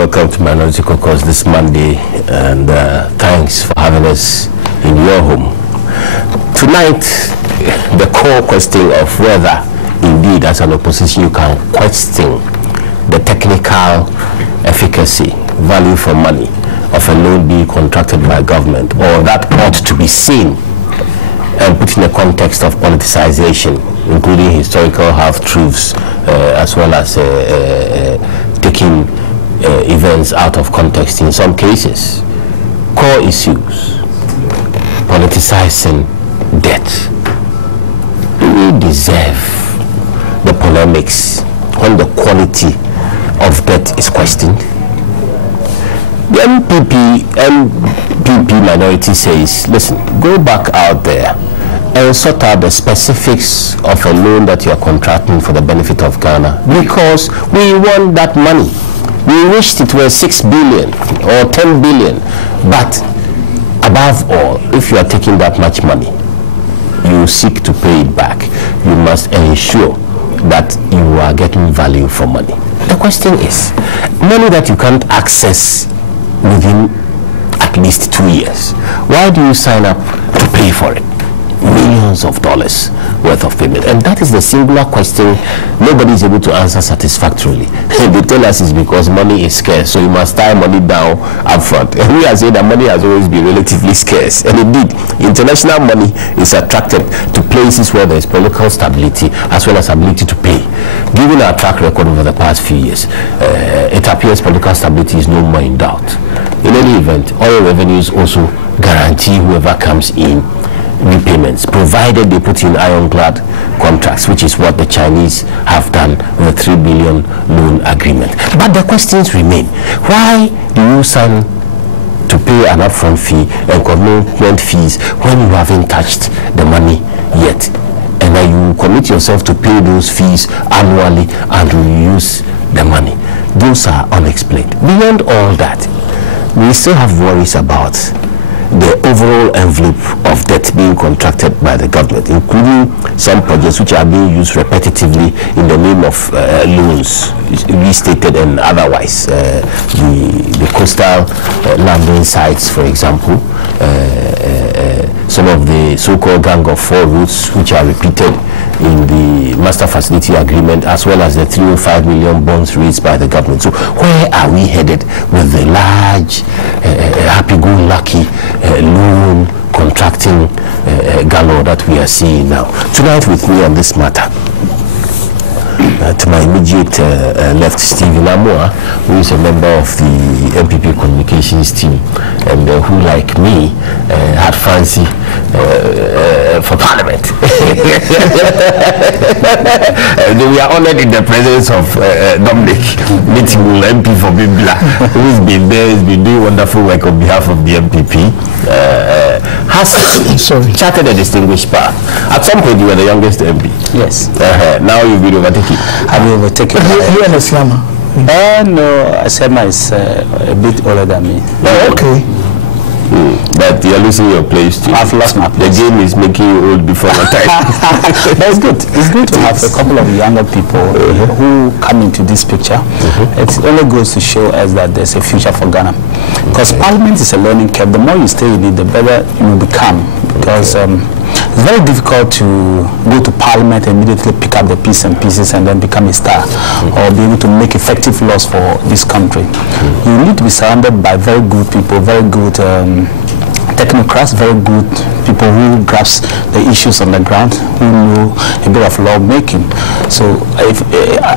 welcome to Minority Caucus this Monday, and thanks for having us in your home. Tonight, the core question of whether indeed as an opposition you can question the technical efficacy, value for money of a loan being contracted by government, or that ought to be seen and put in the context of politicization, including historical half-truths, as well as taking events out of context in some cases. Core issues, politicizing debt. Do we deserve the polemics when the quality of debt is questioned? The MPP minority says, listen, go back out there and sort out the specifics of a loan that you are contracting for the benefit of Ghana, because we want that money. We wished it were 6 billion or 10 billion, but above all, if you are taking that much money, you seek to pay it back. You must ensure that you are getting value for money. The question is, money that you can't access within at least 2 years, why do you sign up to pay for it? Millions of dollars worth of payment. And that is the singular question nobody is able to answer satisfactorily. They tell us it's because money is scarce, so you must tie money down up front. And we are saying that money has always been relatively scarce. And indeed, international money is attracted to places where there is political stability as well as ability to pay. Given our track record over the past few years, it appears political stability is no more in doubt. In any event, oil revenues also guarantee whoever comes in repayments, provided they put in ironclad contracts, which is what the Chinese have done with the 3 billion loan agreement. But the questions remain. Why do you sign to pay an upfront fee and commitment fees when you haven't touched the money yet? And then you commit yourself to pay those fees annually and to use the money. Those are unexplained. Beyond all that, we still have worries about the overall envelope of debt being contracted by the government, including some projects which are being used repetitively in the name of loans, restated and otherwise. The coastal landing sites, for example, some of the so-called Gang of Four routes, which are repeated in the master facility agreement, as well as the 305 million bonds raised by the government. So where are we headed with the large, happy-go-lucky loan contracting galore that we are seeing now? Tonight with me on this matter, to my immediate left, Stephen Amua, who is a member of the MPP communications team, and who, like me, had fancy for Parliament. We are honored in the presence of Dominic Mitigul, MP for Bibla, who's been there, has been doing wonderful work on behalf of the MPP. Has charted a distinguished path. At some point, you were the youngest MP. Yes. Now you've been overtaken. I've been overtaken. You and Islama? No, Asema is a bit older than me. Oh, okay. But you're losing your place too. I've lost my place. The game is making you old before your time. But it's good. It's good to have a couple of younger people who come into this picture. It only goes to show us that there's a future for Ghana. Because Parliament is a learning curve. The more you stay in it, the better you will become. Because it's very difficult to go to Parliament and immediately pick up the pieces and then become a star or be able to make effective laws for this country. You need to be surrounded by very good people, very good technocrats, very good people who grasp the issues on the ground, who know a bit of law making. So if,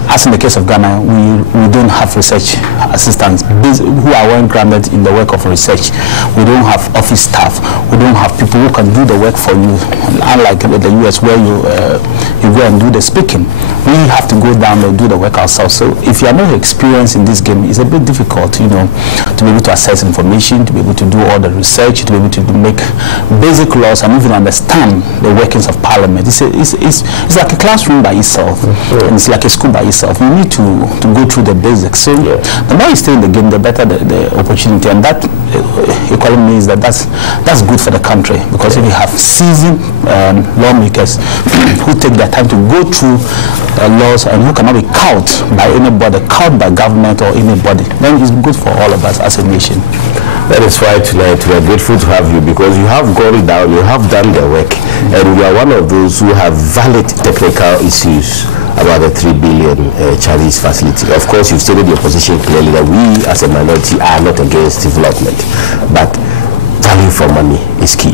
as in the case of Ghana, we don't have research assistants who are well grounded in the work of research. We don't have office staff. We don't have people who can do the work for you, unlike the US where you go and do the speaking. We have to go down and do the work ourselves. So if you are not experienced in this game, it's a bit difficult, you know, to be able to access information, to be able to do all the research, to be able to make basic laws and even understand the workings of Parliament. It's like a classroom by itself, and it's like a school by itself. You need to go through the basics. So the more you stay in the game, the better the opportunity, and that equally means that's good for the country, because if you have seasoned lawmakers who take their time to go through laws and who cannot be cowed by anybody, cowed by government or anybody, then it's good for all of us as a nation. That is why tonight we are grateful to have you, because you have gone down, you have done the work, and you are one of those who have valid technical issues about the 3 billion Chinese facility. Of course, you've stated your position clearly that we as a minority are not against development, but value for money is key.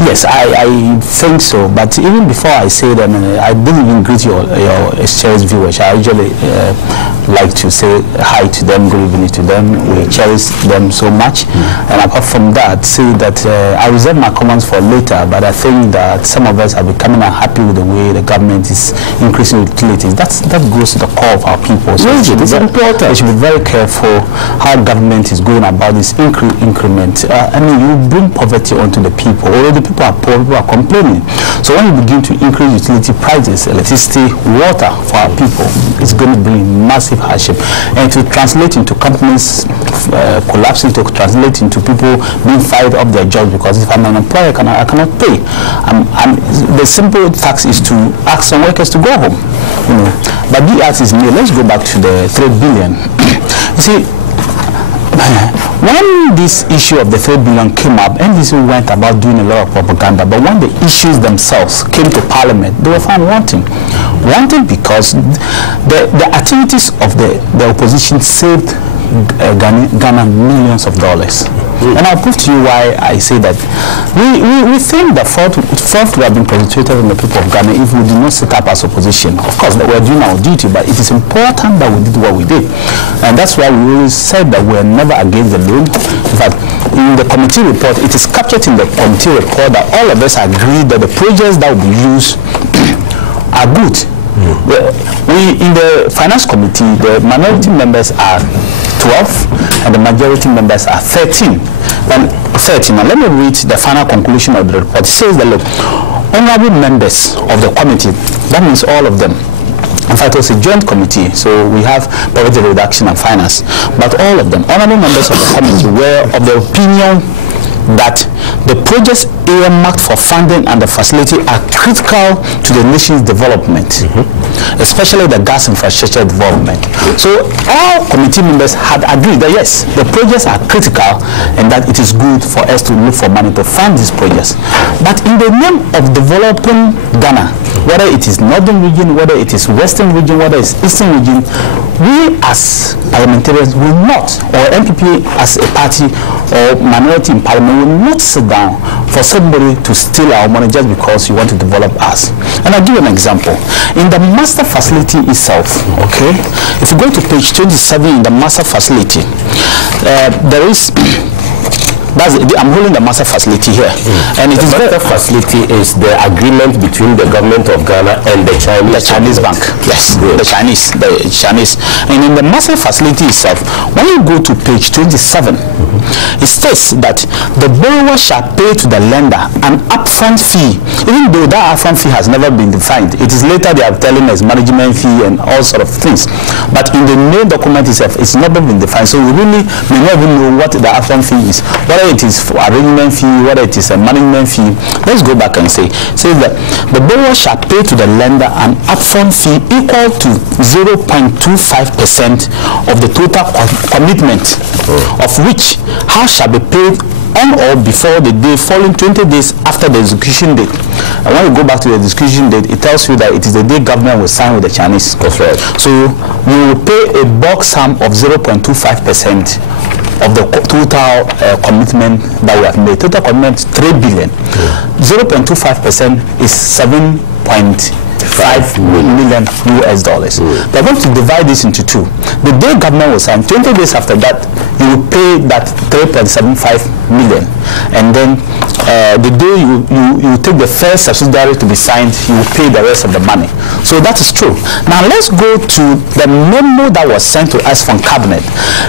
Yes, I think so. But even before I say that, I didn't even greet your cherished viewers. I usually like to say hi to them, good evening to them. We cherish them so much. And apart from that, say that I reserve my comments for later, but I think that some of us are becoming unhappy with the way the government is increasing utilities. That goes to the core of our people. So yes, it is important. We should be very careful how government is going about this increment. I mean, you bring poverty onto the people. Already people are poor, people are complaining. So when you begin to increase utility prices, electricity, water for our people, it's going to bring massive hardship. And to translate into companies collapsing, to translate into people being fired off their jobs, because if I'm an employer, I cannot pay. The simple tax is to ask some workers to go home. But the ask is new. Let's go back to the 3 billion. You see, when this issue of the 3 billion came up, NDC went about doing a lot of propaganda, but when the issues themselves came to Parliament, they were found wanting. Wanting because the activities of the opposition saved Ghana millions of dollars. And I'll prove to you why I say that. We think that fault would have been perpetrated on the people of Ghana if we did not set up as opposition. Of course, we're doing our duty, but it is important that we did what we did. And that's why we always said that we're never against the loan. In fact, in the committee report, it is captured in the committee report that all of us agree that the projects that will be used are good. We, in the finance committee, the minority members are 12 and the majority members are 13. And let me read the final conclusion of the report. It says that, look, honorable members of the committee, that means all of them. In fact, it was a joint committee, so we have poverty reduction and finance, but all of them, honorable members of the committee, were of the opinion that the projects earmarked for funding and the facility are critical to the nation's development, especially the gas infrastructure development. So all committee members had agreed that yes, the projects are critical and that it is good for us to look for money to fund these projects. But in the name of developing Ghana, whether it is northern region, whether it is western region, whether it's eastern region, we as parliamentarians will not, or NPP as a party or minority in parliament will not sit down for somebody to steal our money just because you want to develop us. And I'll give you an example. In the master facility itself, okay, if you go to page 27 in the master facility, there is I'm holding the master facility here, and it is the master facility is the agreement between the government of Ghana and the Chinese bank. Yes, the Chinese. And in the master facility itself, when you go to page 27, it states that the borrower shall pay to the lender an upfront fee, even though that upfront fee has never been defined. It is later they are telling us management fee and all sort of things. But in the main document itself, it's never been defined. So we really may not even know what the upfront fee is. Whether it is for arrangement fee, whether it is a management fee. Let's go back and say that the borrower shall pay to the lender an upfront fee equal to 0.25% of the total commitment, of which half shall be paid on or before the day following 20 days after the execution date. And when you go back to the execution date, it tells you that it is the day government will sign with the Chinese. That's right. So we will pay a bulk sum of 0.25% of the total commitment that we have made. Total commitment 3 billion. 0.25% is 7.5 million US dollars. They're going to divide this into two. The day government will sign, 20 days after that, you will pay that 3.75 million. And then the day you take the first subsidiary to be signed, you will pay the rest of the money. So that is true. Now let's go to the memo that was sent to us from cabinet.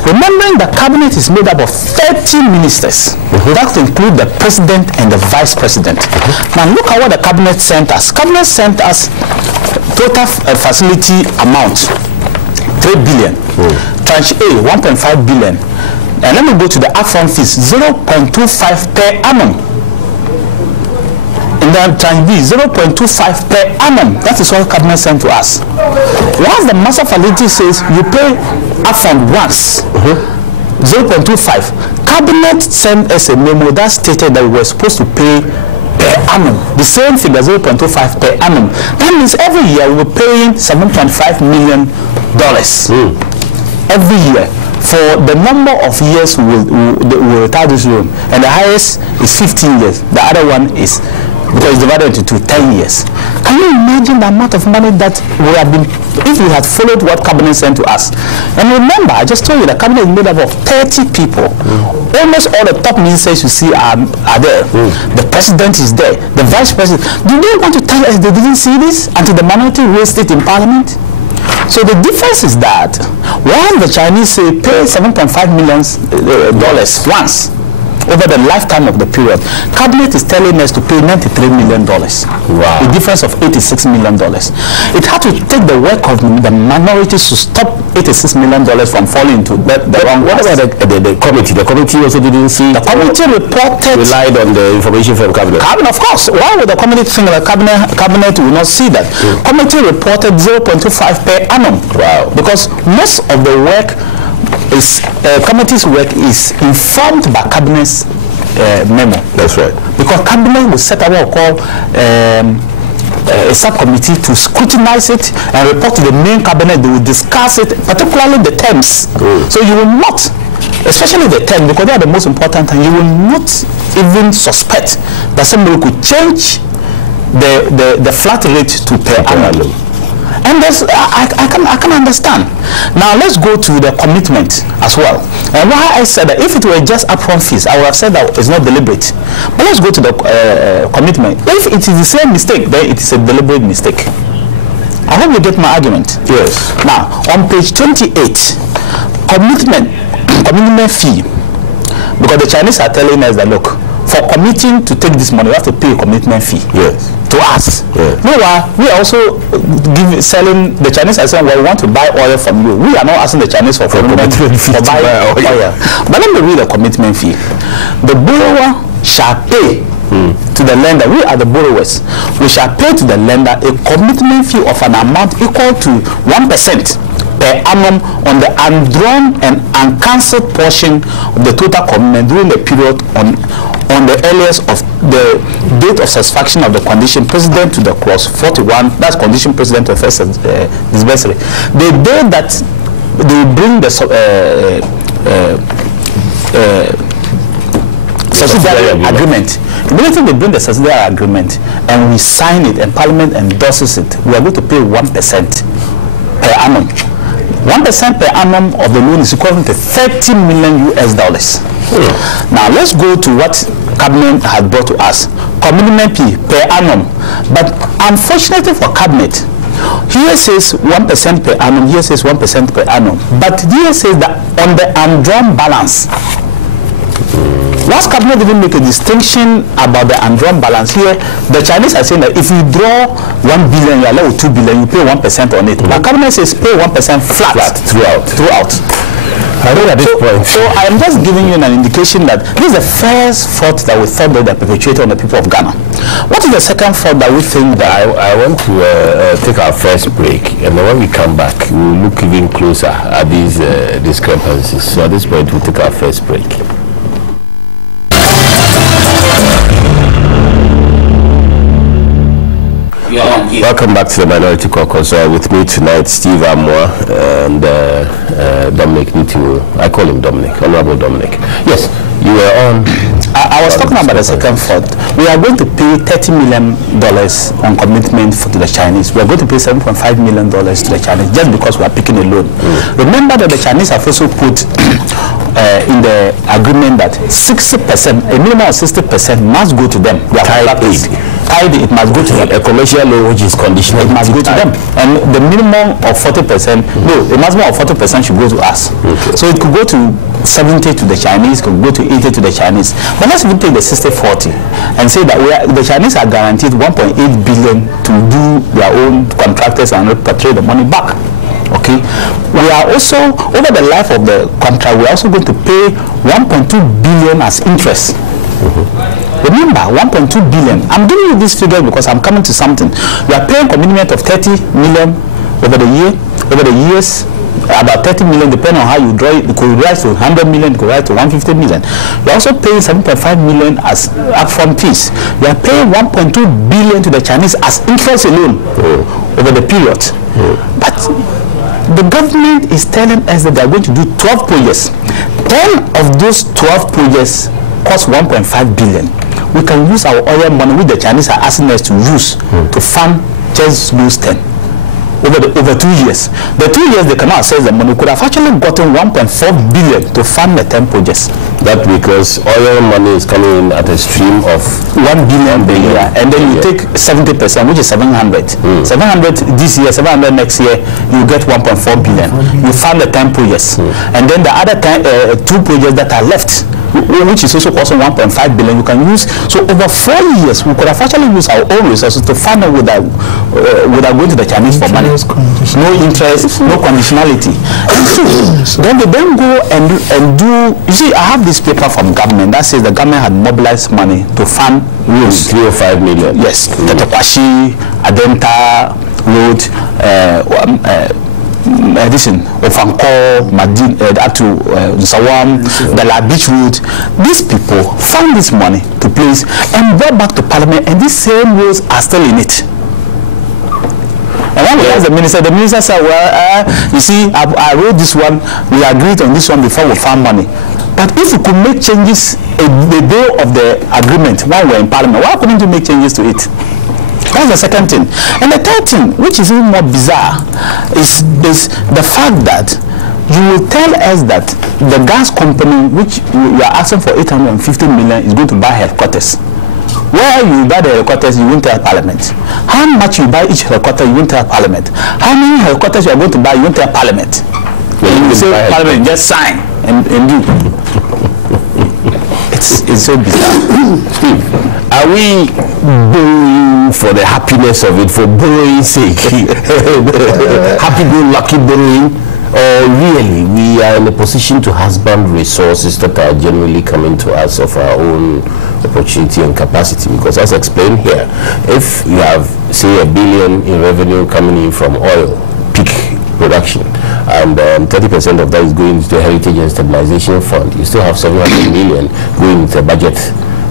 Remembering the cabinet is made up of 30 ministers. That include the president and the vice president. Now look at what the cabinet sent us. Cabinet sent us total facility amount 3 billion. Tranche A 1.5 billion. And let me go to the upfront fees 0.25 per annum. And then tranche B 0.25 per annum. That is what cabinet sent to us. Once the master facility says you pay upfront once, 0.25, cabinet sent us a memo that stated that we were supposed to pay per annum. The same figure, 0.25 per annum. That means every year we're paying $7.5 million every year for the number of years we will retire this loan. And the highest is 15 years. The other one is, because it's divided into 10 years. Can you imagine the amount of money that we have been, if we had followed what cabinet sent to us? And remember, I just told you the cabinet is made up of 30 people. Almost all the top ministers you see are there. The president is there. The vice president. Do they want to tell us they didn't see this until the minority raised it in parliament? So the difference is that while the Chinese say pay $7.5 million once over the lifetime of the period, cabinet is telling us to pay $93 million. Wow. A difference of $86 million. It had to take the work of the minorities to stop $86 million from falling into the wrong. What about the committee? The committee also didn't see. The committee reported relied on the information from cabinet. Of course. Why would the committee think that cabinet will not see that? Committee reported 0.25 per annum. Wow. Because most of the work is committee's work is informed by cabinet's memo. That's right. Because cabinet will set up what we call a subcommittee to scrutinize it and report to the main cabinet. They will discuss it, particularly the terms. So you will not, especially the terms, because they are the most important, and you will not even suspect that somebody could change the flat rate to per annum. And I can understand. Now let's go to the commitment as well. And why I said that if it were just upfront fees, I would have said that it's not deliberate. But let's go to the commitment. If it is the same mistake, then it is a deliberate mistake. I hope you get my argument. Yes. Now on page 28, commitment fee, because the Chinese are telling us that look, for committing to take this money, you have to pay a commitment fee. Yes. To us. Yes. Meanwhile, we are also selling, the Chinese are saying, well, we want to buy oil from you. We are not asking the Chinese for commitment fee for buying oil. But let me read the commitment fee. The borrower shall pay to the lender. We are the borrowers. We shall pay to the lender a commitment fee of an amount equal to 1% per annum on the undrawn and uncancelled portion of the total commitment during the period on the earliest of the date of satisfaction of the condition precedent to the clause 41. That's condition precedent to the first disbursement. The day that they bring the subsidiary agreement, immediately they bring the subsidiary agreement and we sign it and Parliament endorses it, we are going to pay 1% per annum. 1% per annum of the loan is equivalent to $30 million US. Now let's go to what cabinet had brought to us. Commitment fee per annum. But unfortunately for cabinet, here says 1% per annum, here says 1% per annum. But here says that on the undrawn balance. Last cabinet didn't make a distinction about the undrawn balance. Here, the Chinese are saying that if you draw 1 billion, you are left with 2 billion, you pay 1% on it. But cabinet says pay 1% flat throughout. I know at this point. So I am just giving you an indication that this is the first fault that we thought that they perpetrated on the people of Ghana. What is the second fault that we think that I want to take our first break, and then when we come back, we'll look even closer at these discrepancies. So at this point, we'll take our first break. Welcome back to the Minority Caucus. With me tonight, Steve Amwa and Dominic Nitiwo. I call him Dominic, Honorable Dominic. Yes, you were on. I was talking about the second fault. We are going to pay $30 million on commitment to the Chinese. We are going to pay $7.5 million to the Chinese just because we are picking a loan. Remember that the Chinese have also put in the agreement that 60%, a minimum of 60% must go to them. Tied it must go to them. A commercial loan which is conditional, it must go to them. And the minimum of 40%, no, the maximum of 40% should go to us. Okay. So it could go to 70 to the Chinese, could go to 80 to the Chinese. But let's even take the 60-40 and say that the Chinese are guaranteed 1.8 billion to do their own contractors and repatriate the money back. Okay, we are also, over the life of the contract, we are also going to pay 1.2 billion as interest. Remember, 1.2 billion. I'm giving you this figure because I'm coming to something. We are paying commitment of 30 million over the years, about 30 million, depending on how you draw it. It could rise to 100 million, it could rise to 150 million. We are also paying 7.5 million as upfront fees. We are paying 1.2 billion to the Chinese as interest alone over the period. But the government is telling us that they are going to do 12 projects. 10 of those 12 projects cost 1.5 billion. We can use our oil money, which the Chinese are asking us to use, to fund just those 10. Over 2 years. The 2 years they cannot access the money. We could have actually gotten 1.4 billion to fund the 10 projects. That because oil money is coming in at a stream of 1 billion per year. And then you take 70%, which is 700. 700 this year, 700 next year, you get 1.4 billion. You fund the 10 projects. And then the other 2 projects that are left, which is also costing 1.5 billion, you can use. So over 4 years, we could have actually used our own resources to fund it without going to the Chinese for money. No interest, no conditionality. Then they then go and do, you see, I have this paper from government that says the government had mobilized money to fund roads. 3 or 5 million. Yes, Tetekwashi, Adenta Road, Ofanko, Madin, Atu, Nsawam, the La Beach Road. These people found this money to place and brought back to Parliament, and these same roads are still in it. And when we asked the minister said, well, you see, I wrote this one, we agreed on this one before we found money. But if we could make changes the day of the agreement while we're in Parliament, why couldn't we make changes to it? That's the second thing. And the third thing, which is even more bizarre, is the fact that you will tell us that the gas company, which you are asking for 850 million, is going to buy headquarters. Where you buy the headquarters, you won't tell Parliament. How much you buy each headquarters, you won't tell Parliament. How many headquarters you are going to buy, you won't tell Parliament. When you say Parliament, just sign and do. It's so bizarre. Steve, are we borrowing for the happiness of it, for borrowing's sake? Happy-go-lucky borrowing? Or really, we are in a position to husband resources that are generally coming to us of our own opportunity and capacity? Because as explained here, if you have, say, $1 billion in revenue coming in from oil, peak production, and 30% of that is going to the Heritage and Stabilization Fund, you still have 700 million going into a budget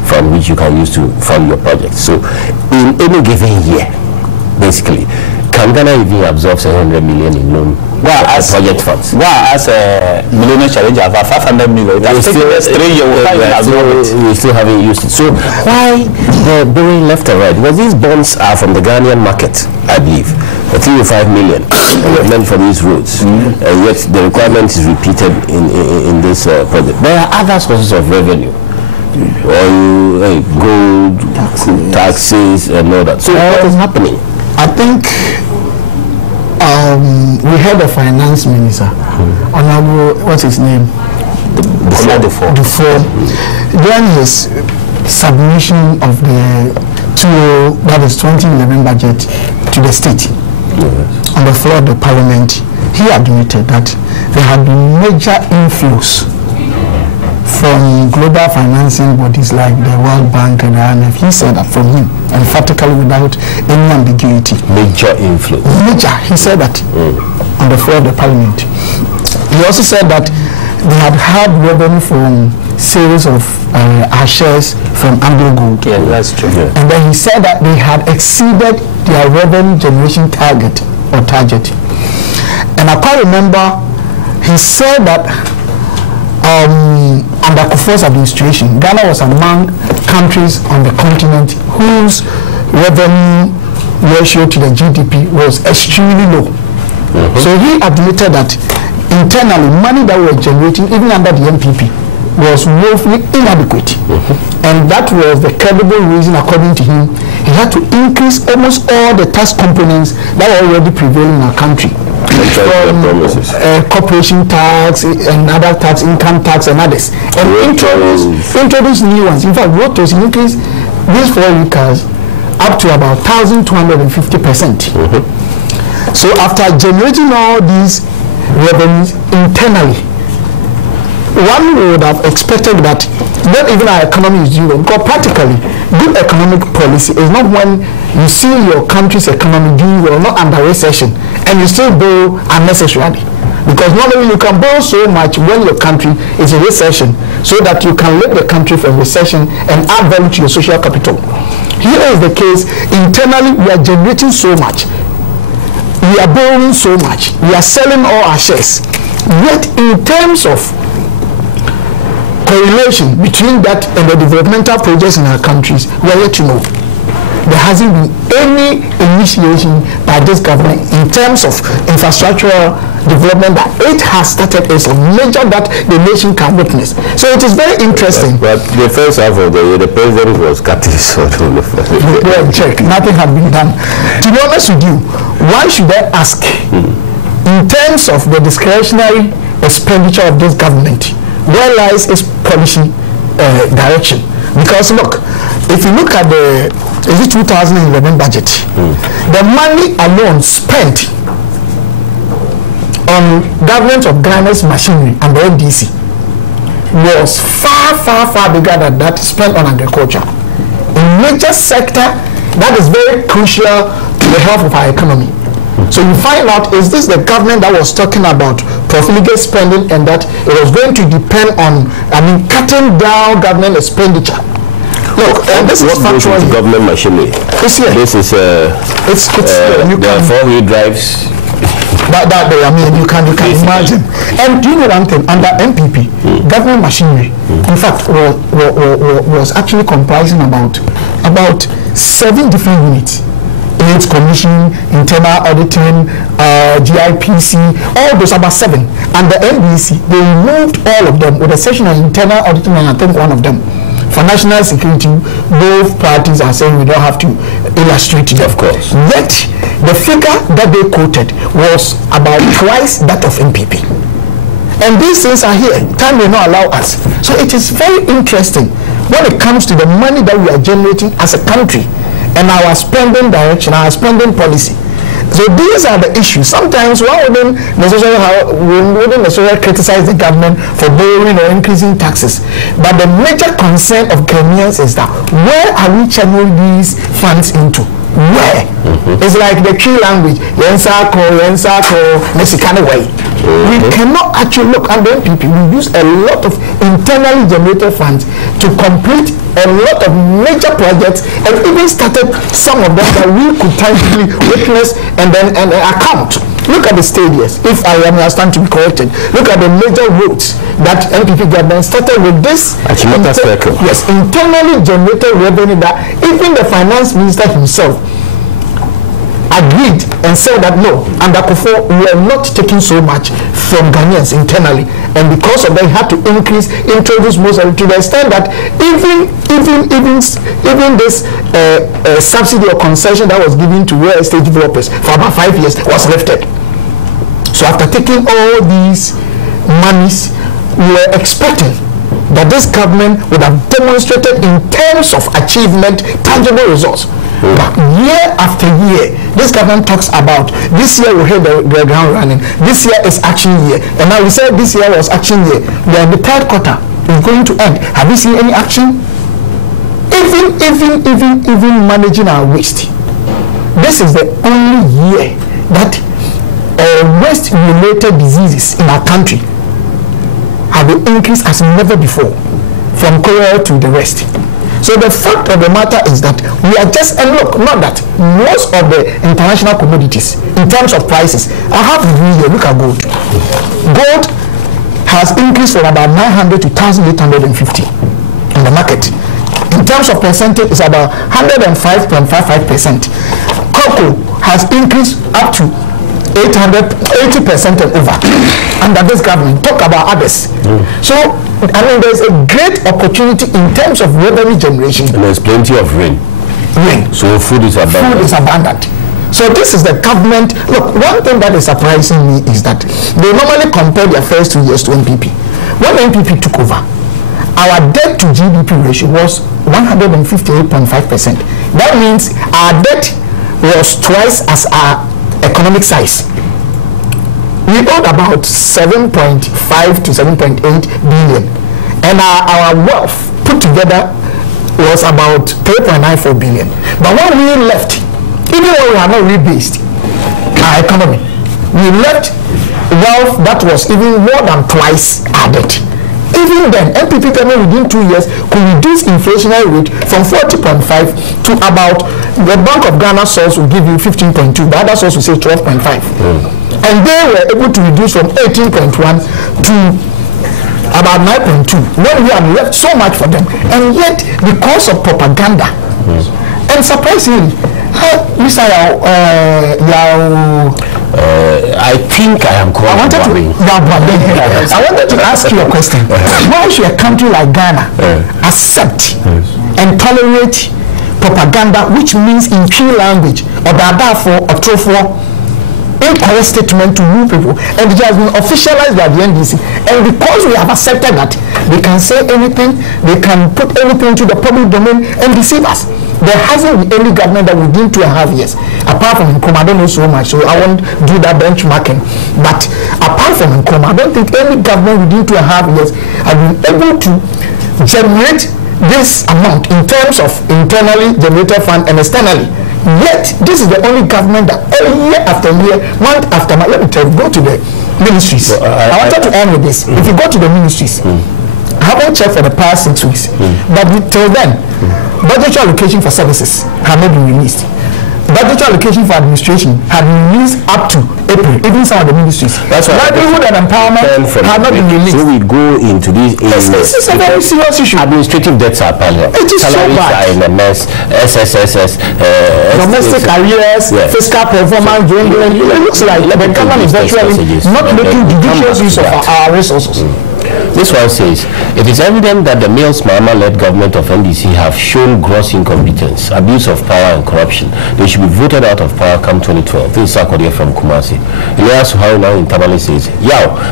from which you can use to fund your project. So in any given year, basically, can Ghana even absorb 700 million in loan? Well, as project funds. Well, as a millionaire challenge of 500 million, we still haven't used it. So why the borrowing left and right? Well, these bonds are from the Ghanaian market, I believe, for 3 or 5 million meant for these roads. And yet the requirement is repeated in this project. There are other sources of revenue. Oil, gold, taxes, and all that. So what is happening? I think we had a finance minister, Honorable, what's his name? Dufour. During his submission of the 2011 budget to the state, on the floor of the Parliament, he admitted that there had been major inflows from global financing bodies like the World Bank and the IMF. He said that from him, emphatically, without any ambiguity. Major inflow. Major. He said that on the floor of the Parliament. He also said that they had had revenue from sales of our shares from Anglo Gold. Yeah, that's true. Yeah. And then he said that they had exceeded their revenue generation target. And I can't remember, he said that under Kufuor's administration, Ghana was among countries on the continent whose revenue ratio to the GDP was extremely low. So he admitted that internally, money that we were generating, even under the MPP, was woefully inadequate. And that was the credible reason, according to him, he had to increase almost all the tax components that were already prevailing in our country. From corporation tax and other tax, income tax and others. And introduce new ones. In fact, Rotos increased these 4 cars up to about 1,250%. So after generating all these revenues internally, one would have expected that not even our economy is doing, because practically good economic policy is not when you see your country's economy doing well, not under recession, and you still borrow unnecessarily. Because normally you can borrow so much when your country is in recession, so that you can lift the country from recession and add value to your social capital. Here is the case. Internally, we are generating so much. We are borrowing so much. We are selling all our shares. Yet in terms of correlation between that and the developmental projects in our countries, we are yet to know. There hasn't been any initiation by this government in terms of infrastructural development that it has started as a measure that the nation can witness. So it is very interesting. But the first half of the year, the president was cutting short on the first. Check. Nothing had been done. To be honest with you, why should I ask, in terms of the discretionary expenditure of this government, where lies its policy direction? Because look, if you look at the 2011 budget, the money alone spent on government of Ghana's machinery and the NDC was far, far, far bigger than that spent on agriculture. A major sector that is very crucial to the health of our economy. So you find out, is this the government that was talking about profligate spending and that it was going to depend on, cutting down government expenditure? Look, and this is factual. Government machinery. This here. This is the 4-wheel drives. You can imagine. And do you know one thing? Under MPP, government machinery, in fact, was actually comprising about 7 different units. AIDS commission, internal auditing, GIPC, all those about 7. And the NDC, they removed all of them with a section of internal auditing, and I think one of them. For national security, both parties are saying we don't have to illustrate it. Of course. Yet, the figure that they quoted was about twice that of MPP. And these things are here. Time will not allow us. So it is very interesting when it comes to the money that we are generating as a country and our spending direction, our spending policy. So these are the issues. Sometimes one wouldn't necessarily criticize the government for borrowing or increasing taxes. But the major concern of Ghanaians is that where are we channeling these funds into? Where? It's like the key language. We cannot actually look at the MPP. We use a lot of internally generated funds to complete a lot of major projects, and even started some of them that we could tangibly witness and account. Look at the stadiums. If I am stand to be corrected, look at the major roads that MPP government started with this. Yes, internally generated revenue that even the finance minister himself agreed and said that no, under Akufo we are not taking so much from Ghanaians internally, and because of that he had to introduce most of it, to the extent that even this subsidy or concession that was given to real estate developers for about 5 years was lifted. So after taking all these monies, we were expecting that this government would have demonstrated in terms of achievement tangible results. But year after year, this government talks about this year we hit the ground running. This year is action year, and now we said this year was action year. We are in the 3rd quarter. It's going to end. Have you seen any action? Even managing our waste. This is the only year that waste-related diseases in our country have increased as never before, from cholera to the rest. So the fact of the matter is that we are just, and look, not that, most of the international commodities, in terms of prices, I have the view here, look at gold. Gold has increased from about 900 to 1,850 in the market. In terms of percentage, it's about 105.55%. Cocoa has increased up to 80% and over under this government. Talk about others. So, I mean, there's a great opportunity in terms of revenue generation. And there's plenty of rain. So food is abundant. Food is abundant. So this is the government. Look, one thing that is surprising me is that they normally compare their first 2 years to NPP. When NPP took over, our debt to GDP ratio was 158.5%. That means our debt was twice as our economic size. We owed about 7.5 to 7.8 billion, and our wealth put together was about 3.94 billion. But when we left, even when we are not rebased our economy, we left wealth that was even more than twice our debt. Even then, NPP government within 2 years could reduce inflationary rate from 40.5 to about, the Bank of Ghana source will give you 15.2, the other source will say 12.5. And they were able to reduce from 18.1 to about 9.2 when we had left so much for them. And yet, because of propaganda, and surprisingly, Mr. I think I am I wanted to ask you a question. Why should a country like Ghana accept and tolerate propaganda, which means in true language, or incorrect statement to move people, and it has been officialized by the NDC, and because we have accepted that, they can say anything, they can put anything into the public domain and deceive us. There hasn't been any government that within 2.5 years, apart from Nkrumah, I don't know so much, so I won't do that benchmarking, but apart from Nkrumah, I don't think any government within 2.5 years has been able to generate this amount in terms of internally generated fund and externally. Yet, this is the only government that year after year, month after month, let me tell you, go to the ministries. So, I wanted to end with this. If you go to the ministries, I haven't checked for the past 6 weeks, but till then, budgetary allocation for services have not been released. Budgetary allocation for administration had been released up to April, even some of the ministries. That's why livelihood and empowerment have not been released. So we go into these areas. This is a very serious issue. Administrative debts are piling. It is so bad. Are in a mess. SSSS, domestic arrears, fiscal performance, dwindling. It looks like the government is virtually not making judicious use of our resources. This one says, it is evident that the Mills Mahama-led government of NDC have shown gross incompetence, abuse of power and corruption. They should be voted out of power come 2012. This is Sarkodie from Kumasi. Elias Suhari now in Tamale says,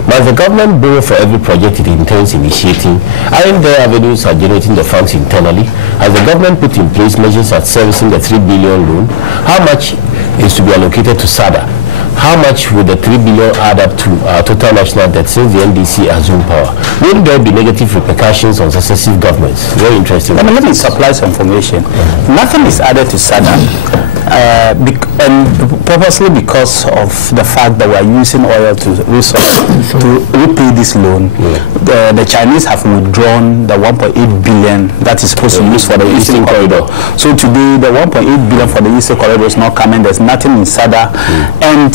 must the government borrow for every project it intends initiating? Aren't there avenues for generating the funds internally? Has the government put in place measures at servicing the 3 billion loan? How much is to be allocated to SADA? How much would the 3 billion add up to total national debt since the NDC assumed power? Wouldn't there be negative repercussions on successive governments? Very interesting. I mean, let me supply some information. Nothing is added to SADA, and purposely because of the fact that we are using oil to repay this loan. The Chinese have withdrawn the 1.8 billion that is supposed to be used for the Eastern Corridor. So today, the 1.8 billion for the Eastern Corridor is not coming. There's nothing in SADA, and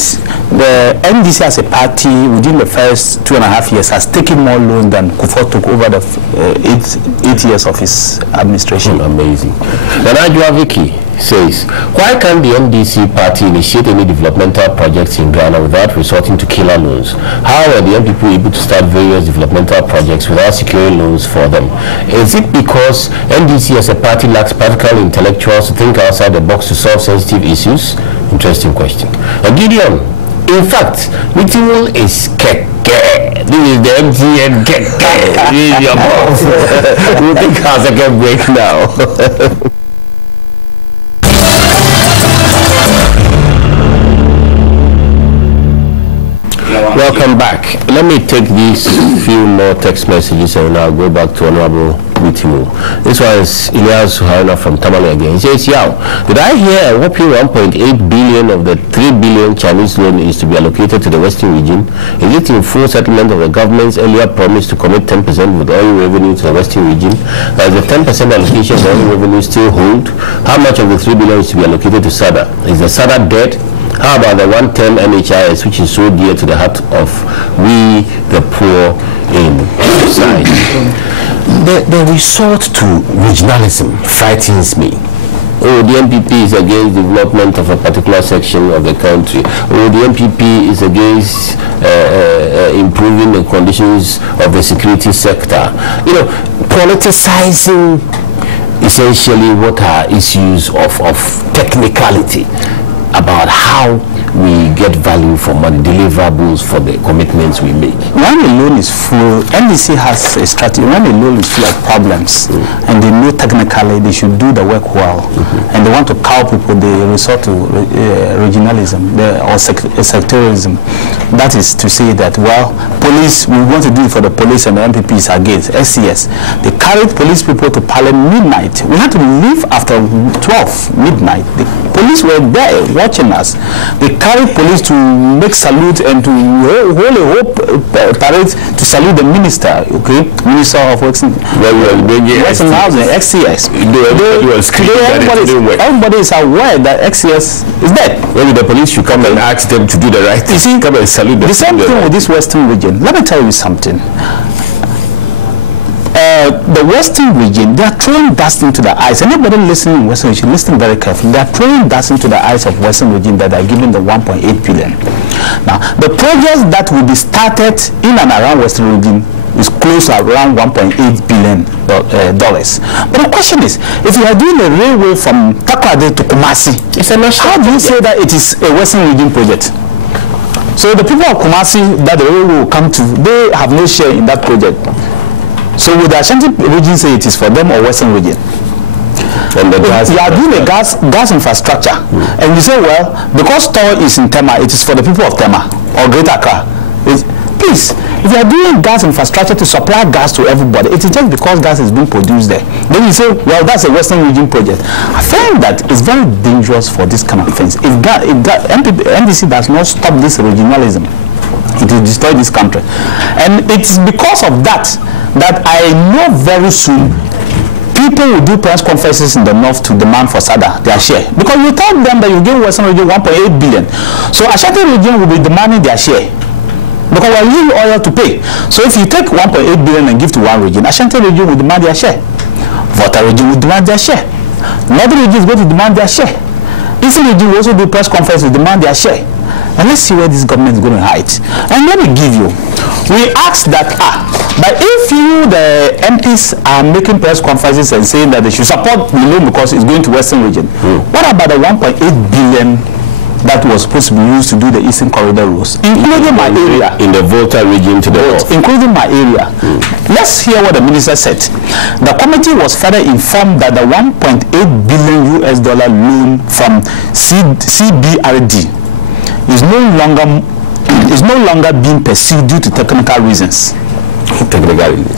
the NDC as a party within the first 2.5 years has taken more loan than Kufuor took over the 8 years of his administration. Amazing. Nanajua Vicky says, why can't the NDC party initiate any developmental projects in Ghana without resorting to killer loans? How are the young people able to start various developmental projects without securing loans for them? Is it because NDC as a party lacks practical intellectuals to think outside the box to solve sensitive issues? Interesting question. Gideon, in fact, Mitimul is keke. This is the MTN keke. This is your boss. We'll take our second break now. Welcome back. Let me take these few more text messages and I'll go back to Honorable Witimu. This one is Elias Suhari from Tamale again. He says, did I hear a whopping 1.8 billion of the 3 billion Chinese loan is to be allocated to the Western region? Is it in full settlement of the government's earlier promise to commit 10% with oil revenue to the Western region? Does the 10% allocation of oil revenue still hold? How much of the 3 billion is to be allocated to SADA? Is the SADA dead? How about the 110 NHIS, which is so dear to the heart of we, the poor in society? The resort to regionalism frightens me. oh, the MPP is against development of a particular section of the country, oh, the MPP is against improving the conditions of the security sector. You know, politicizing essentially what are issues of technicality about how we get value for money, deliverables for the commitments we make. When a loan is full, NDC has a strategy. When a loan is full of problems and they know technically they should do the work well, and they want to cow people, they resort to regionalism or sectorialism. That is to say that, well, police, we want to do it for the police and the MPPs against SCS. They carried police people to Parliament midnight. We had to leave after 12 midnight. The police were there watching us. They carried police to make salute and to hold a whole parade to salute the minister, okay, Minister of Works and Housing, XCS. Everybody is aware that XCS is dead. Maybe the police should come and ask them to do the right thing. You see, come and salute them. The same thing with this Western region. Let me tell you something. The Western region, they are throwing dust into the eyes. Anybody listening in Western region, listen very carefully. They are throwing dust into the eyes of Western region that are given the 1.8 billion. Now, the projects that will be started in and around Western region is close to around $1.8 billion. But the question is, if you are doing a railway from Atta-adoosi to Kumasi, how do you say that it is a Western region project? So the people of Kumasi that the railway will come to, they have no share in that project. So would the Ashanti region say it is for them or Western region? And you are doing a gas infrastructure, and you say, well, because Tor is in Tema, it is for the people of Tema or Greater Accra. Please, if you are doing gas infrastructure to supply gas to everybody, it is just because gas is being produced there. Then you say, well, that's a Western region project. I find that it's very dangerous for this kind of things. If NDC does not stop this regionalism, it will destroy this country. And it's because of that that I know very soon people will do press conferences in the north to demand for SADA their share. Because you tell them that you give Western region 1.8 billion. So Ashanti region will be demanding their share. Because we are using oil to pay. So if you take 1.8 billion and give to one region, Ashanti region will demand their share. Volta region will demand their share. Northern region is going to demand their share. Eastern region will also do press conferences to demand their share. And let's see where this government is going to hide. And let me give you, we asked that, but if you, the MPs, are making press conferences and saying that they should support the loan because it's going to Western region, what about the 1.8 billion that was supposed to be used to do the Eastern Corridor roads, including my area? In the Volta region to the north. Including my area. Let's hear what the minister said. The committee was further informed that the $1.8 billion loan from CBRD is no longer being pursued due to technical reasons.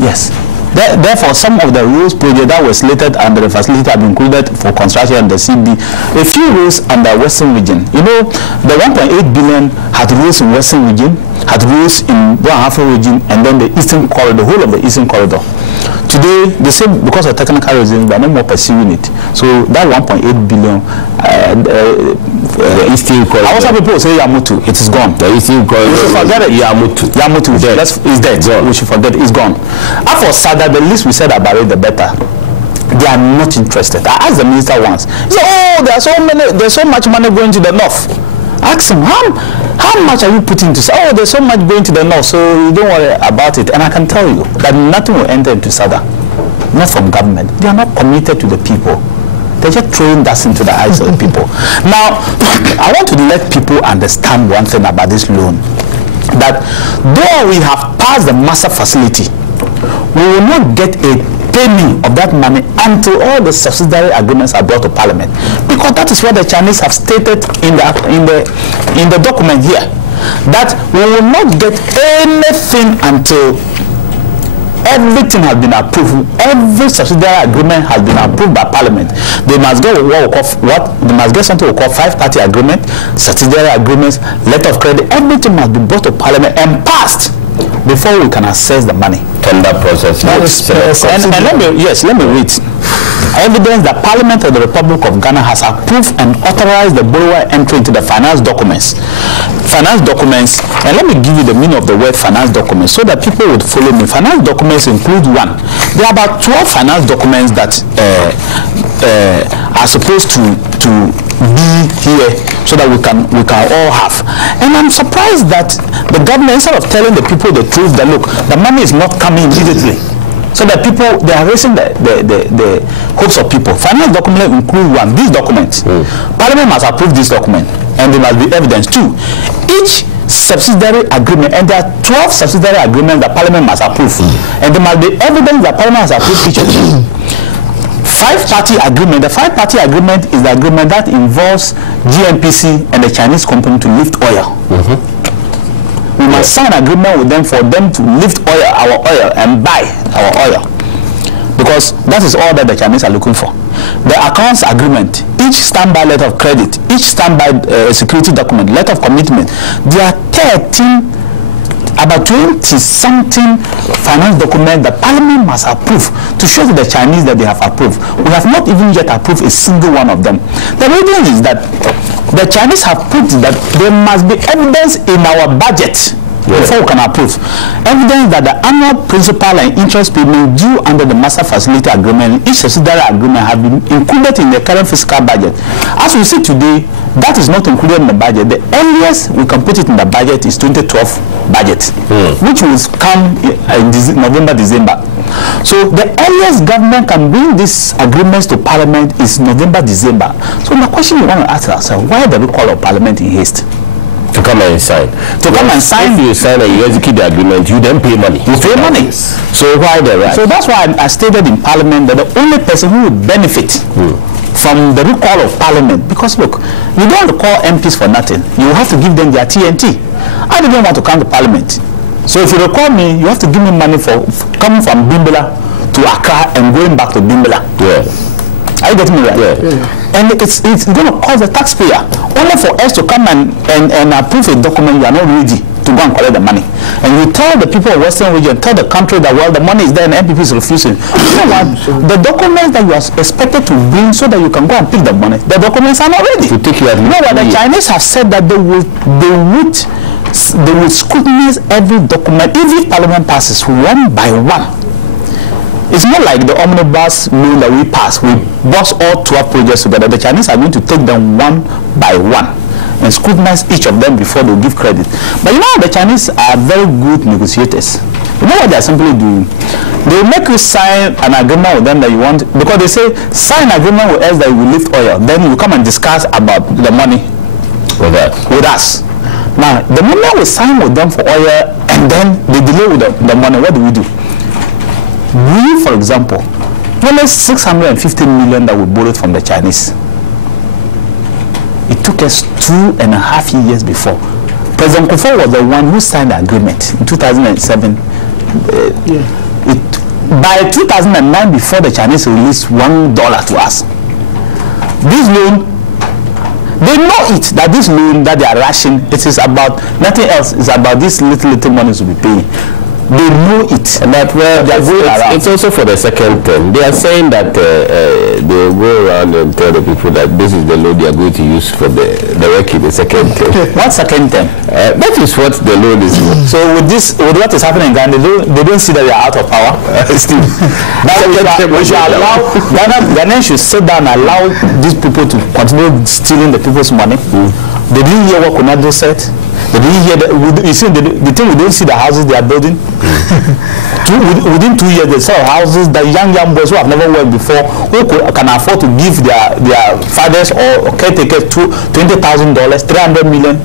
Yes. Therefore, some of the roads projects that were slated under the facility have been included for construction under CB. A few roads under Western region. You know, the 1.8 billion had roads in Western region, had roads in Afro region, and then the Eastern Corridor, the whole of the Eastern Corridor. Today, they say because of technical reasons, they are no more pursuing it. So that 1.8 billion, the Eastern Corridor. Also, people say Yamutu, it is gone. The Eastern Corridor. We should forget it. Yamutu is dead. We should forget it. It's gone. As for SADA, the least we said about it, the better. They are not interested. I asked the minister once. He said, "Oh, there's so much money going to the north." Ask him, how much are you putting into? Oh, there's so much going to the north, so you don't worry about it. And I can tell you that nothing will enter into SADA, not from government. They are not committed to the people. They're just throwing dust into the eyes of the people. Now, I want to let people understand one thing about this loan. That though we have passed the master facility, we will not get a penny of that money until all the subsidiary agreements are brought to Parliament, because that is what the Chinese have stated in the document here, that we will not get anything until everything has been approved. Every subsidiary agreement has been approved by Parliament. They must get they must get something we call 530 agreement, subsidiary agreements, letter of credit. Everything must be brought to Parliament and passed before we can access the money. Tender process. And let me read. Evidence that Parliament of the Republic of Ghana has approved and authorized the borrower entry into the finance documents. Finance documents, and let me give you the meaning of the word finance documents so that people would follow me. Finance documents include one. There are about 12 finance documents that are supposed to be here so that we can all have. And I'm surprised that the government, instead of telling the people the truth, that look, the money is not coming immediately, so that people, they are raising the hopes of people. Finance document include one, this document. Parliament must approve this document, and there must be evidence too. Each subsidiary agreement, and there are 12 subsidiary agreements that Parliament must approve, and there must be evidence that Parliament has approved each of them. Five-party agreement. The five-party agreement is the agreement that involves GNPC and the Chinese company to lift oil. We must sign an agreement with them for them to lift our oil and buy our oil, because that is all that the Chinese are looking for. The accounts agreement, each standby letter of credit, each standby security document, letter of commitment, there are 13, about 20-something finance documents that Parliament must approve to show to the Chinese that they have approved. We have not even yet approved a single one of them. The reason is that the Chinese have put that there must be evidence in our budget before we can approve. Evidence that the annual principal and interest payment due under the master facility agreement, each subsidiary agreement, have been included in the current fiscal budget. As we see today, that is not included in the budget. The earliest we can put it in the budget is 2012 budget, which will come in November, December. So the earliest government can bring these agreements to Parliament is November, December. So the question we want to ask ourselves, why the recall of Parliament in haste? To come and sign. To come and sign. If you sign and you execute the agreement, you then pay money. You pay money. So why the right? So that's why I stated in Parliament that the only person who would benefit from the recall of Parliament, because look, you don't want to call MPs for nothing. You have to give them their TNT. I didn't want to come to Parliament. So if you recall me, you have to give me money for coming from Bimbala to Accra and going back to Bimbala. Yeah. Are you getting me right? Yeah. And it's going to cost the taxpayer only for us to come and approve a document you are not ready to go and collect the money. And you tell the people of Western region, tell the country that, well, the money is there and MPP is refusing. You know what? The documents that you are expected to bring so that you can go and pick the money, the documents are not ready. To take you know what? The Chinese have said that they would scrutinize every document, even if Parliament passes one by one. It's not like the omnibus loan that we pass. We box all 12 projects together. The Chinese are going to take them one by one and scrutinize each of them before they give credit. But you know, the Chinese are very good negotiators. You know what they are simply doing? They make you sign an agreement with them that you want, because they say, sign an agreement with us that you will lift oil. Then you come and discuss about the money with us. Now, the moment we sign with them for oil and then they delay with the money, what do? We, for example, only 650 million that we borrowed from the Chinese. It took us 2.5 years before. President Kufuor was the one who signed the agreement in 2007. By 2009, before the Chinese released $1 to us. This loan, they know it, that this loan that they are rushing, it is about nothing else. It's about this little money to be paying. They know it, and that it's also for the second term. They are saying that they go around and tell the people that this is the loan they are going to use for the work in the second term. What second term? That is what the loan is. So with what is happening in Ghana, they don't see that they are out of power. Still, we should allow Ghana should sit down and allow these people to continue stealing the people's money. They didn't hear what Konado said. They didn't hear you see the thing, we don't see the houses they are building. Within 2 years, they sell houses that young boys who have never worked before, who can afford to give their fathers or caretakers $20,000, $300 million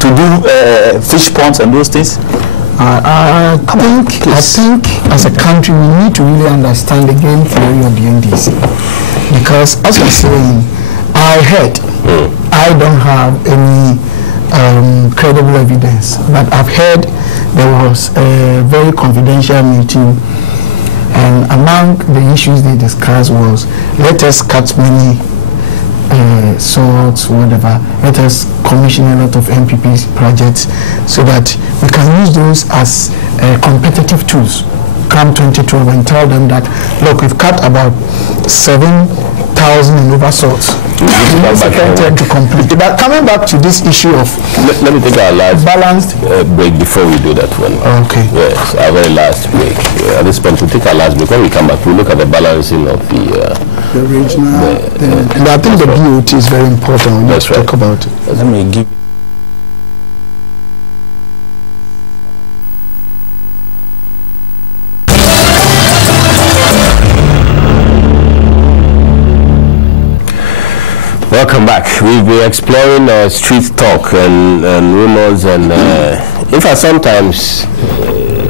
to do fish ponds and those things. I think as a country we need to really understand the game theory of the NDC, because as you're saying, I heard, I don't have any credible evidence, but I've heard there was a very confidential meeting, and among the issues they discussed was, let us cut many sorts, whatever, let us commission a lot of MPP's projects so that we can use those as competitive tools come 2012 and tell them that, look, we've cut about 7,000 and over sorts. To complete. But coming back to this issue of let me take our last balanced break before we do that one. Okay. Yes, our very last break. At this point, we'll take our last break. When we come back, we'll look at the balancing of the the regional. And I think the BOT is very important. We need to talk about it. Let me give. Welcome back. We've been exploring street talk and rumors, and in fact sometimes,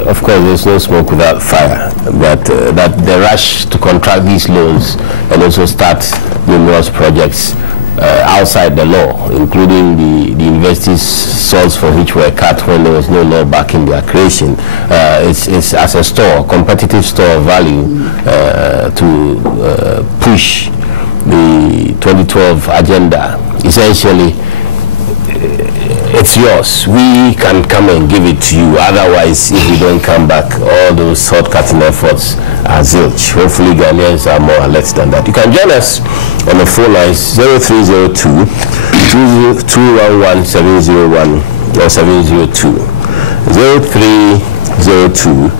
of course, there's no smoke without fire, but that the rush to contract these loans and also start numerous projects outside the law, including the universities' source for which were cut when there was no law backing their creation. It's as a store, competitive store of value to push the 2012 agenda. Essentially, it's yours. We can come and give it to you. Otherwise, if you don't come back, all those short-cutting efforts are zilch. Hopefully, Ghanaians are more alert than that. You can join us on the phone lines 0302 211 701 or 702. 0302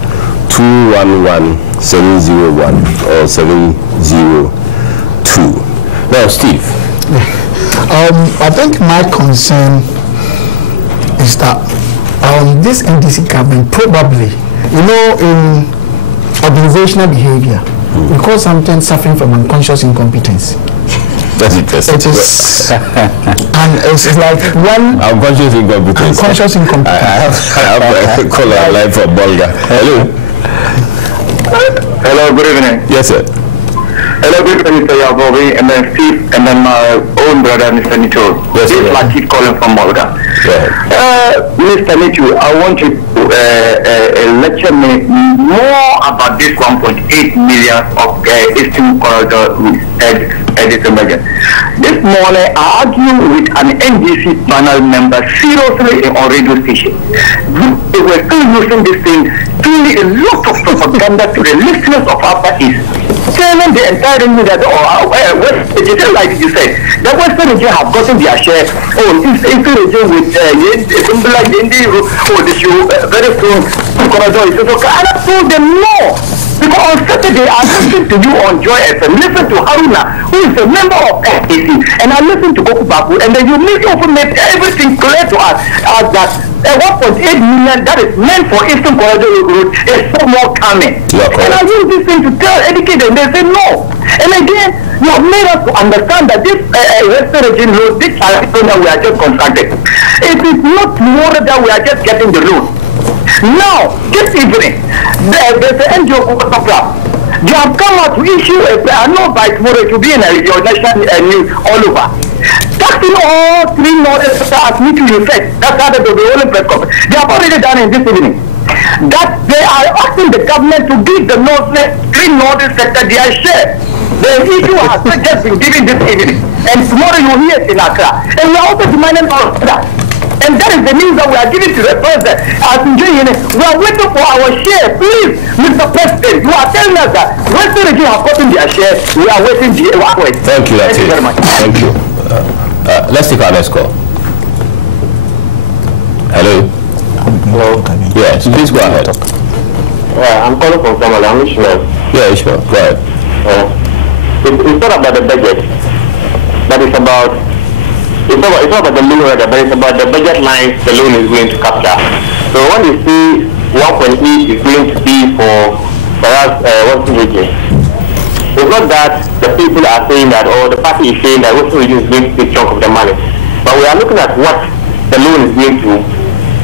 211 701 or 702. Now, Steve. I think my concern is that this NDC government probably, in organizational behavior, we call something suffering from unconscious incompetence. That's interesting. It is, and it's like one unconscious incompetence. Unconscious incompetence. I have a caller line from Bolga. Hello. Hello, good evening. Yes, sir. Hello, good evening, Mr. Yabovi, and then Steve, and then my own brother, Mr. Nito. Yes, this is Latif calling from Bolga. Mr. Nito, I want you to lecture me more about this 1.8 million of Eastern Corridor Edison budget. This morning, I argued with an NDC panel member seriously on radio station. They were still using this thing, doing a lot of propaganda to the listeners of Upper East, telling the entire region that, like you said, the Western region have gotten their share. Eastern region with very soon, corridor is okay. And I told them no. Because on Saturday, I listened to you on Joy FM, listen to Haruna, who is a member of FAC, and I listened to Goku Baku, and then you also made everything clear to us that 1.8 million that is meant for Eastern Corridor Road is so more coming. And I use this thing to tell, educate them, they say no. And again, you have made us to understand that this Western region road, this California that we are just contracted, it is not tomorrow that we are just getting the road. Now, this evening, there's an NGO program. They have come out to issue I know by tomorrow it will be in your national news all over. Taxing all three northern as me to effect. That's how they will be only press conference. They have already done it this evening. That they are asking the government to give the three northern sector their share. The issue has just been given this evening. And tomorrow you will hear it in Accra. And we are also demanding all of that. And that is the news that we are giving to the president. As we are waiting for our share. Please, Mr. President, you are telling us that Western region have gotten their share. We are waiting. Thank you, Thank you very much. Thank you. Let's take our next call. Hello. Hello. Yes, please go ahead. I'm calling from Somalia. I'm Ishmael. Yeah, Ishmael, go ahead. It's not about the budget, but it's about it's not about the loan rather, but it's about the budget lines the loan is going to capture. So when you see 1.8 is going to be for us, Western region, it's not that the people are saying that, or the party is saying that Western region is going to take a chunk of the money. But we are looking at what the loan is going to,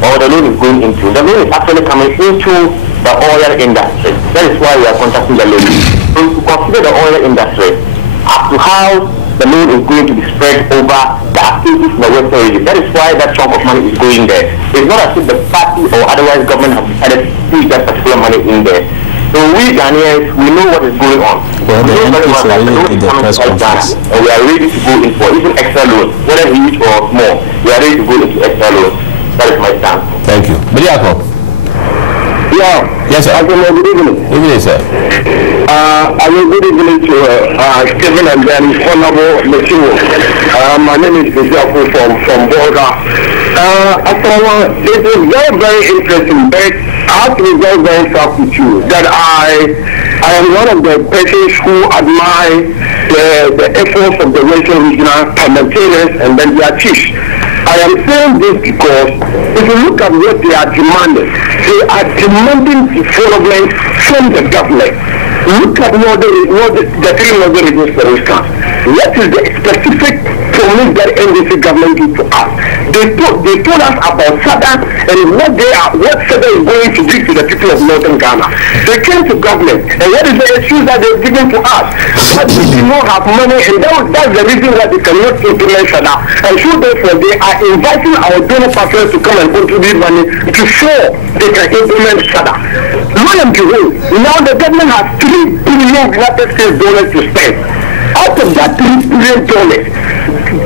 or the loan is going into. The loan is actually coming into the oil industry. That is why we are contacting the loan. So to consider the oil industry as to how the loan is going to be spread over the activities in the Western region. That is why that chunk of money is going there. It's not as if the party or otherwise government have decided to put that particular money in there. So we Ghanaians, we know what is going on. Well, we know very well that the loan is coming to Ghana, and we are ready to go in for even extra loans, whether huge or small. We are ready to go into extra loans. That is my stance. Thank you. Biliako. Yeah. Yes, sir. Good evening. Good evening, sir. I will good evening to Stephen and then Honorable Mesiwo. My name is Bijafu from Bolga. It is very, very interesting, but I have to be very, very frank with you that I am one of the persons who admire the efforts of the Western regional parliamentarians and then their chiefs. I am saying this because if you look at what they are demanding development from the government. Look at the three northern regions, for instance. What is the specific promise that NDC government gives to us? They told us about SADA and what SADA is going to do to the people of northern Ghana. They came to government, and what is the excuse that they've given to us? That we do not have money, and that's the reason why they cannot implement SADA. And so therefore, they are inviting our donor partners to come and contribute money to show they can implement SADA. Lo and behold, now the government has $3 billion United States dollars to spend. Out of that $3 billion,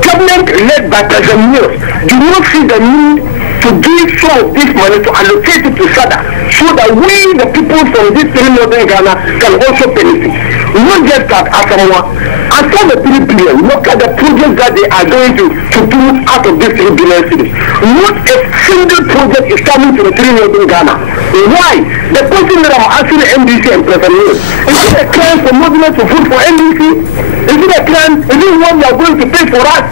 government led by President Mills do not see the need to give some of this money to allocate it to SADA so that we, the people from this three northern Ghana, can also benefit. Not just that, after the $3 billion, look at the projects that they are going to do out of this $3 billion cities. Not a single project is coming to the three northern Ghana. Why? The question that I'm asking the NDC and President Mills, is it a crime for Muslims to vote for NDC? Is it a crime? Is it what we are going to pay for us?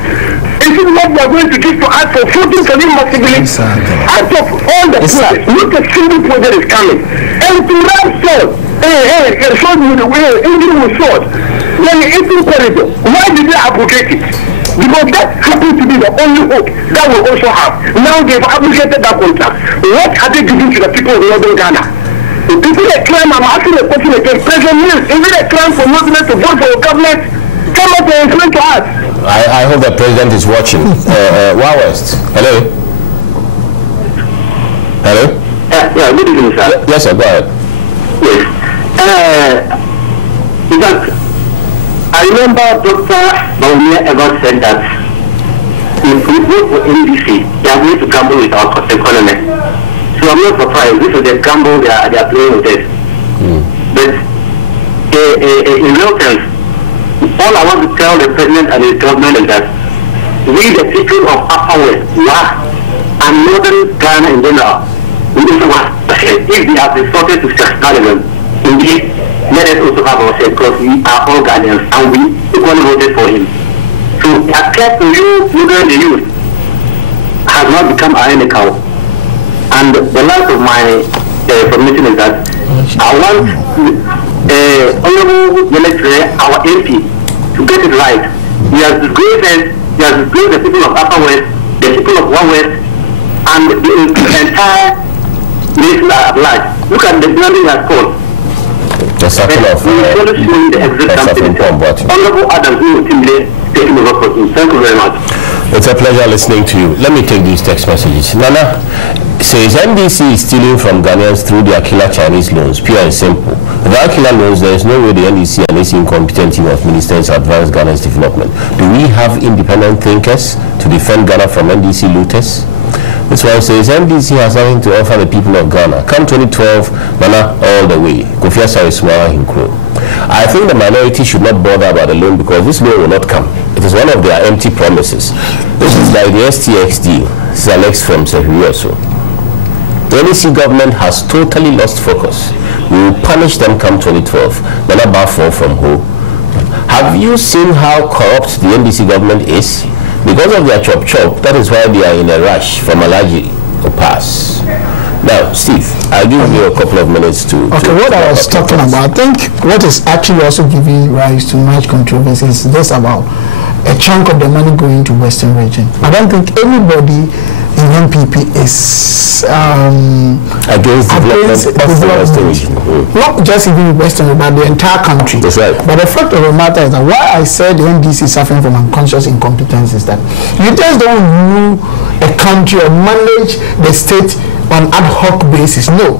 Is it what we are going to give to us for voting for them massively? Out of all the projects, not a single project is coming. And to run sword, sword with the way, engine with sword, then the 18 corridor, why did they abrogate it? Because that happens to be the only hope that we also have. Now they've abrogated that contract. What are they giving to the people of northern Ghana? Is it a crime? I'm asking a question again. President Mills, is it a crime for Muslims to vote for a government? Come up and explain to us. I hope the president is watching. Wow West. Hello? Hello? Yeah, good evening, sir. Yes, sir, go ahead. Yes. In fact, I remember Dr. Baumia ever said that if we vote for NDC, they are going to gamble with our economy. So I'm not surprised. This is the gamble they are playing with us. But in real terms, all I want to tell the president and his government is that we, the people of Upper West, and northern Ghana in general, we also want to say, if they have resorted to sectarianism, indeed, let us also have our say, because we are all Ghanaians and we equally voted for him. So, appear to you, children, the youth, has not become ironical. And the last of my submission is that I want Honorable Electorate, our MP, to get it right. He has disgraced the people of Upper West, the people of One West, and the entire nation at large. Look at the building he has called. The circle of Honorable Adam, who will taking over for him. Thank you very much. It's a pleasure listening to you. Let me take these text messages. Nana says NDC is stealing from Ghanaians through their killer Chinese loans, pure and simple. Without killer loans, there is no way the NDC and its incompetent team of ministers advance Ghana's development. Do we have independent thinkers to defend Ghana from NDC looters? This one says NDC has nothing to offer the people of Ghana. Come 2012, Nana all the way. I think the minority should not bother about the loan because this loan will not come. It is one of their empty promises. This is like the STX deal. This is Alex from Serhuyoso. The NDC government has totally lost focus. We will punish them come 2012. Nana Bafo from who? Have you seen how corrupt the NDC government is? Because of their chop, that is why they are in a rush for Malaji to pass. Now, Steve, I'll give you a couple of minutes to... Okay, what I was talking about, I think what is actually also giving rise to much controversy is this about a chunk of the money going to Western region. I don't think anybody in MPP is against development of the Western region. Not just even Western, but the entire country. That's right. But the fact of the matter is that why I said the NDC is suffering from unconscious incompetence is that you just don't rule a country or manage the state on ad hoc basis. No.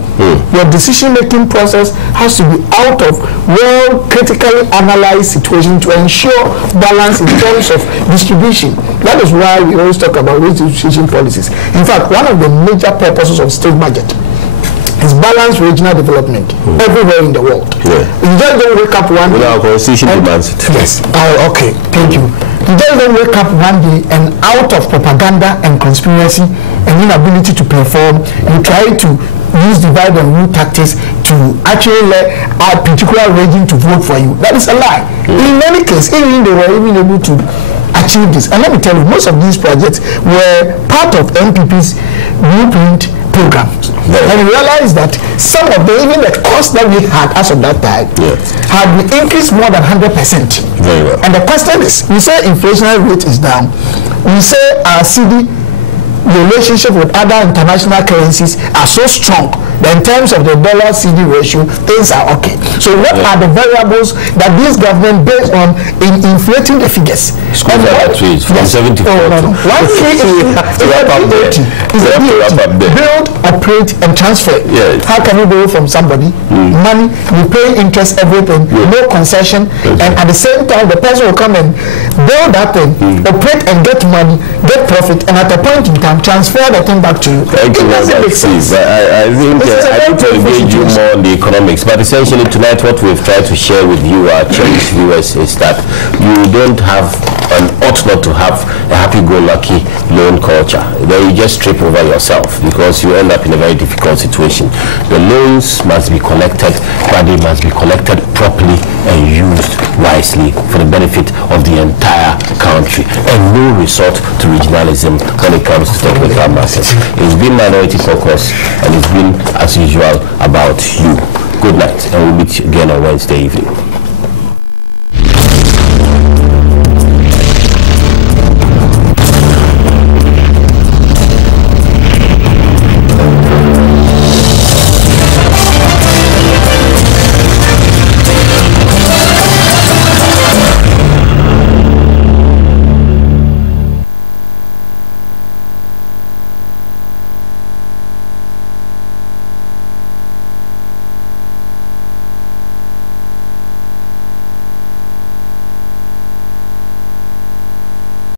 Your decision-making process has to be out of well critically analyzed situation to ensure balance in terms of distribution. That is why we always talk about redistribution policies. In fact, one of the major purposes of state budget is balanced regional development everywhere in the world. You just don't wake up one day. Our constitution demands it. Yes. Oh, okay. Thank you. You just don't wake up one day and out of propaganda and conspiracy and inability to perform, you try to use divide and rule tactics to actually let a particular region to vote for you. That is a lie. In any case, even they were even able to achieve this. And let me tell you, most of these projects were part of NPP's blueprint programs. And we realized that some of the, even the cost that we had as of that time had increased more than 100%. Very well. And the question is, we say inflationary rate is down. We say our CD relationship with other international currencies are so strong that in terms of the dollar CD ratio, things are okay. So what are the variables that this government based on in inflating the figures? From 74 to... One key is build, operate, and transfer. How can you borrow from somebody? Money, we pay interest, everything, no concession, and at the same time, the person will come and build that thing, operate and get money, get profit, and at a point in time, transfer the thing back to you. Thank you very much. I think I need to engage you more on the economics, but essentially tonight what we've tried to share with you, our cherished viewers, is that you don't have and ought not to have a happy-go-lucky loan culture. Then you just trip over yourself because you end up in a very difficult situation. The loans must be collected, but they must be collected properly and used wisely for the benefit of the entire country, and no resort to regionalism when it comes to technical matters. It's been Minority Caucus, and it's been, as usual, about you. Good night, and we'll meet again on Wednesday evening.